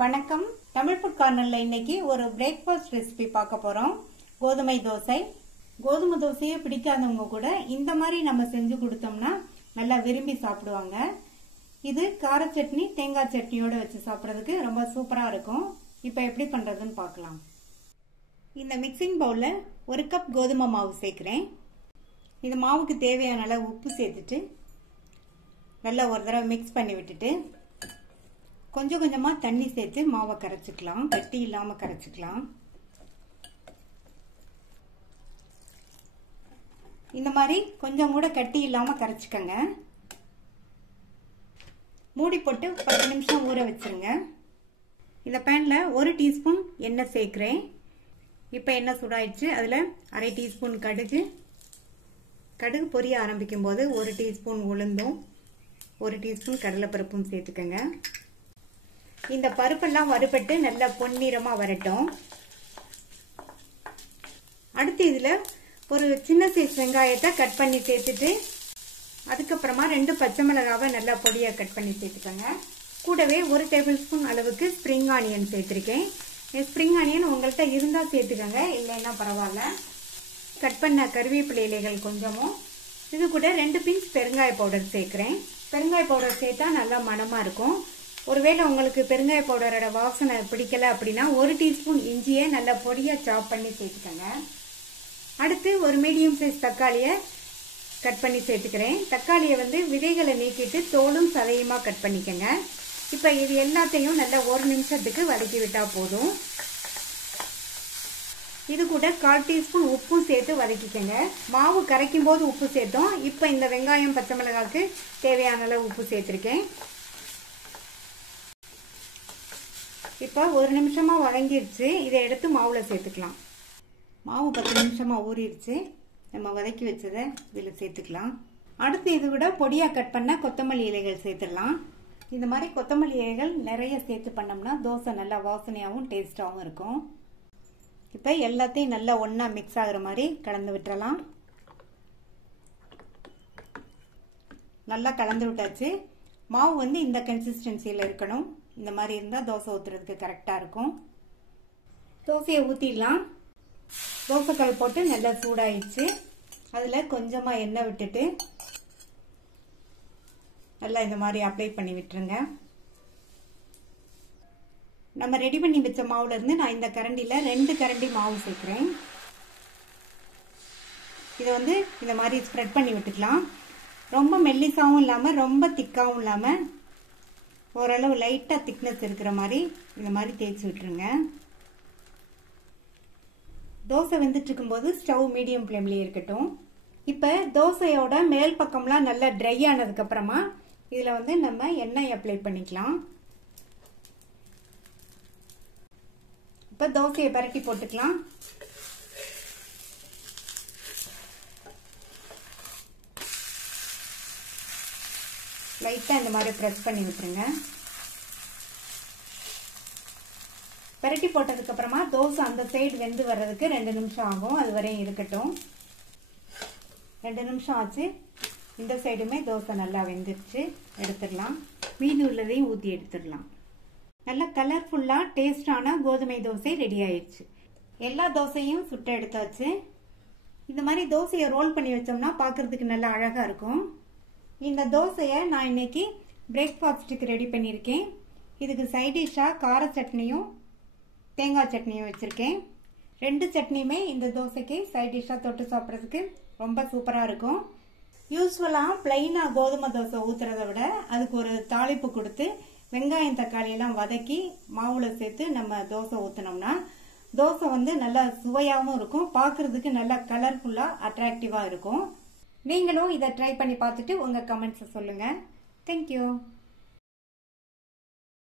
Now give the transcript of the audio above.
வணக்கம். தமிழ் ஃபுட் கார்னர்ல இன்னைக்கு ஒரு பிரேக்ஃபாஸ்ட் ரெசிபி பார்க்க போறோம். கோதுமை தோசை. கோதுமை தோசையை பிடிக்காதவங்க கூட இந்த மாதிரி நம்ம செஞ்சு கொடுத்தோம்னா நல்லா விரும்பி சாப்பிடுவாங்க. இது கார சட்னி, தேங்காய் சட்னியோட வச்சு சாப்பிட்றதுக்கு ரொம்ப சூப்பரா இருக்கும். இப்போ எப்படி பண்றதுன்னு பார்க்கலாம். இந்த மிக்சிங் பவுல்ல 1 கப் கோதுமை மாவு சேர்க்கிறேன். இந்த மாவுக்கு தேவையான அளவு உப்பு சேர்த்துட்டு நல்லா ஒரு தடவை மிக்ஸ் பண்ணி விட்டுட்டு கொஞ்சம் கொஞ்சமா தண்ணி சேர்த்து மாவை கரைச்சிக்கலாம். கட்டி இல்லாம கரைச்சிக்கலாம். இந்த மாதிரி கொஞ்சம் கூட கட்டி இல்லாம கரைச்சிக்கங்க. மூடி போட்டு 10 நிமிஷம் ஊற வச்சிருங்க. இந்த பேன்ல 1 டீஸ்பூன் எண்ணெய் சேர்க்கிறேன். இப்ப எண்ணெய் சூடாயிடுச்சு. அதுல 1/2 டீஸ்பூன் கடுகு பொரிய ஆரம்பிக்கும் போது 1 டீஸ்பூன் உளுந்தும் 1 டீஸ்பூன் கடலைப்பருப்பும் சேர்த்துக்கங்க. இந்த பருப்பெல்லாம் வறுபட்டு நல்லா பொன்னிறமா வரட்டும். அடுத்து இதுல ஒரு சின்ன சைஸ் வெங்காயத்தை கட் பண்ணி சேர்த்துட்டு அதுக்கப்புறமா 2 பச்சை மிளகாவை நல்லா பொடியா கட் பண்ணி சேர்த்துக்கங்க. கூடவே 1 டேபிள் ஸ்பூன் அளவுக்கு ஸ்ப்ரிங் ஆனியன் சேர்த்திருக்கேன். ஸ்ப்ரிங் ஆனியன் உங்கள்கிட்ட இருந்தா சேர்த்துக்கங்க, இல்லைன்னா பரவாயில்ல. கட் பண்ண கருவேப்பிலை இலைகள் கொஞ்சமும், இது கூட 2 பிஞ்ச் பெருங்காய பவுடர் சேர்க்கிறேன். பெருங்காய பவுடர் சேர்த்தா நல்லா மணமா இருக்கும். ஒருவேளை உங்களுக்கு பெருங்காய பவுடரோட வாசனை பிடிக்கல அப்படின்னா 1 டீஸ்பூன் இஞ்சியை நல்லா பொடியா சாப் பண்ணி சேர்த்துக்கங்க. அடுத்து ஒரு மீடியம் சைஸ் தக்காளியை கட் பண்ணி சேர்த்துக்கிறேன். தக்காளியை விதைகளை நீக்கிட்டு தோலும் சதையுமா கட் பண்ணிக்கங்க. இப்ப இது எல்லாத்தையும் நல்லா 1 நிமிஷத்துக்கு வதக்கி விட்டா போதும். இது கூட 1/4 டீஸ்பூன் உப்பும் சேர்த்து வதக்கிக்கங்க. மாவு கரைக்கும் போது உப்பு சேர்த்தோம். இப்ப இந்த வெங்காயம் பச்சை மிளகாய்க்கு தேவையான அளவு உப்பு சேர்த்திருக்கேன். இப்ப 1 நிமிஷமா வதங்கிடுச்சு. இதை எடுத்து மாவுல சேர்த்துக்கலாம். மாவு 10 நிமிஷமா ஊறிடுச்சு. நம்ம வதக்கி வச்சதை இதுல சேர்த்துக்கலாம். அடுத்து இது கூட பொடியா கட் பண்ண கொத்தமல்லி இலைகள் சேர்த்துடலாம். இந்த மாதிரி கொத்தமல்லி இலைகள் நிறைய சேர்த்து பண்ணோம்னா தோசை நல்லா வாசனையாகவும் டேஸ்டாகவும் இருக்கும். இப்ப எல்லாத்தையும் நல்லா ஒன்னா மிக்ஸ் ஆகுற மாதிரி கலந்து விட்டுறலாம். நல்லா கலந்து விட்டாச்சு. மாவு இந்த கன்சிஸ்டன்சியில இருக்கணும். இந்த மாதிரி இருந்தா தோசை ஊத்துறதுக்கு கரெக்டா இருக்கும். தோசையை ஊத்திடலாம். தோசைக்கல் போட்டு நல்லா சூடாயிடுச்சு. அதுல கொஞ்சமா எண்ணெய் விட்டுட்டு நல்லா இந்த மாதிரி அப்ளை பண்ணி விட்டுருங்க. நம்ம ரெடி பண்ணி வச்ச மாவுல இருந்து நான் இந்த கரண்டில 2 கரண்டி மாவு சேர்க்கிறேன். இதை இந்த மாதிரி ஸ்ப்ரெட் பண்ணி விட்டுக்கலாம். ரொம்ப மெல்லிசாவும் இல்லாம ரொம்ப திக்காவும் இல்லாம ஓரளவு லைட்டா திக்னஸ் இருக்கிற மாதிரி இந்த மாதிரி தேய்ச்சி விட்டுருங்க. தோசை வெந்துட்டு இருக்கும்போது ஸ்டவ் மீடியம் ஃப்ளேம்லயே இருக்கட்டும். இப்ப தோசையோட மேல் பக்கம்லாம் நல்லா ட்ரை ஆனதுக்கு அப்புறமா இதுல நம்ம எண்ணெய் அப்ளை பண்ணிக்கலாம். இப்ப தோசையை பரட்டி போட்டுக்கலாம். லைட்டா இந்த மாதிரி பிரஸ் பண்ணி விட்டுருங்க. பரட்டி போட்டதுக்கு அப்புறமா தோசை அந்த சைடு வெந்து வர்றதுக்கு 2 நிமிஷம் ஆகும். அது வரையும் இருக்கட்டும். 2 நிமிஷம் ஆச்சு. இந்த சைடுமே தோசை நல்லா வெந்துருச்சு. எடுத்துடலாம். மீதி உள்ளதையும் ஊத்தி எடுத்துடலாம். நல்ல கலர்ஃபுல்லா டேஸ்டான கோதுமை தோசை ரெடி ஆயிடுச்சு. எல்லா தோசையும் சுட்டு எடுத்தாச்சு. இந்த மாதிரி தோசையை ரோல் பண்ணி வச்சோம்னா பாக்குறதுக்கு நல்லா அழகா இருக்கும். இந்த தோசையை நான் இன்னைக்கு பிரேக்ஃபாஸ்டுக்கு ரெடி பண்ணியிருக்கேன். இதுக்கு சைட் டிஷ்ஷா கார சட்னியும் தேங்காய் சட்னியும் வச்சிருக்கேன். 2 சட்னியுமே இந்த தோசைக்கு சைட் டிஷ்ஷா தொட்டு சாப்பிட்றதுக்கு ரொம்ப சூப்பரா இருக்கும். யூஸ்வலா பிளைனா கோதுமை தோசை ஊத்துறதை விட அதுக்கு ஒரு தாளிப்பு கொடுத்து வெங்காயம் தக்காளி எல்லாம் வதக்கி மாவுல சேர்த்து நம்ம தோசை ஊத்தினோம்னா தோசை நல்லா சுவையாகவும் இருக்கும். பாக்குறதுக்கு நல்லா கலர்ஃபுல்லா அட்ராக்டிவா இருக்கும். நீங்களும் இதை ட்ரை பண்ணி பார்த்துட்டு உங்க கமெண்ட்ஸ் சொல்லுங்க. தேங்க்யூ.